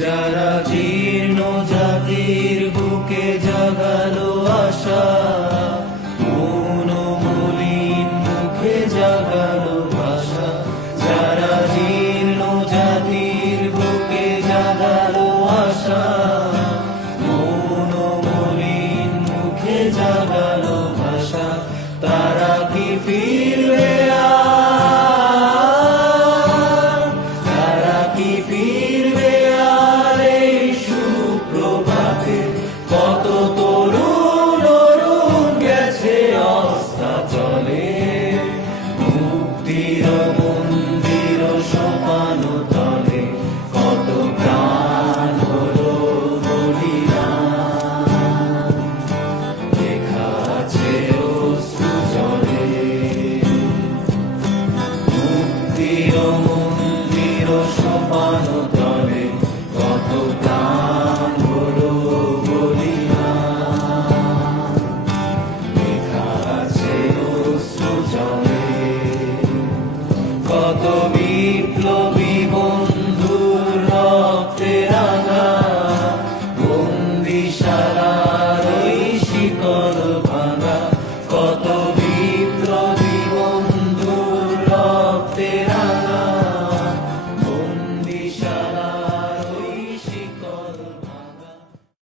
যারা জীর্ণ জাতির বুকে জাগালো আশা মুখে যারা জীর্ণ জাতির বুকে মুখে জাগালো ভাষা। তারা কি ফিরবে সুপ্রভাতে কত তরুণ অরুণ গেছে অস্তা চলে মুক্তির মন্দির সোপানো তলে কত প্রাণ হলো বলিদান। লেখা আছে জলে। মুক্তির কত বিপ্লব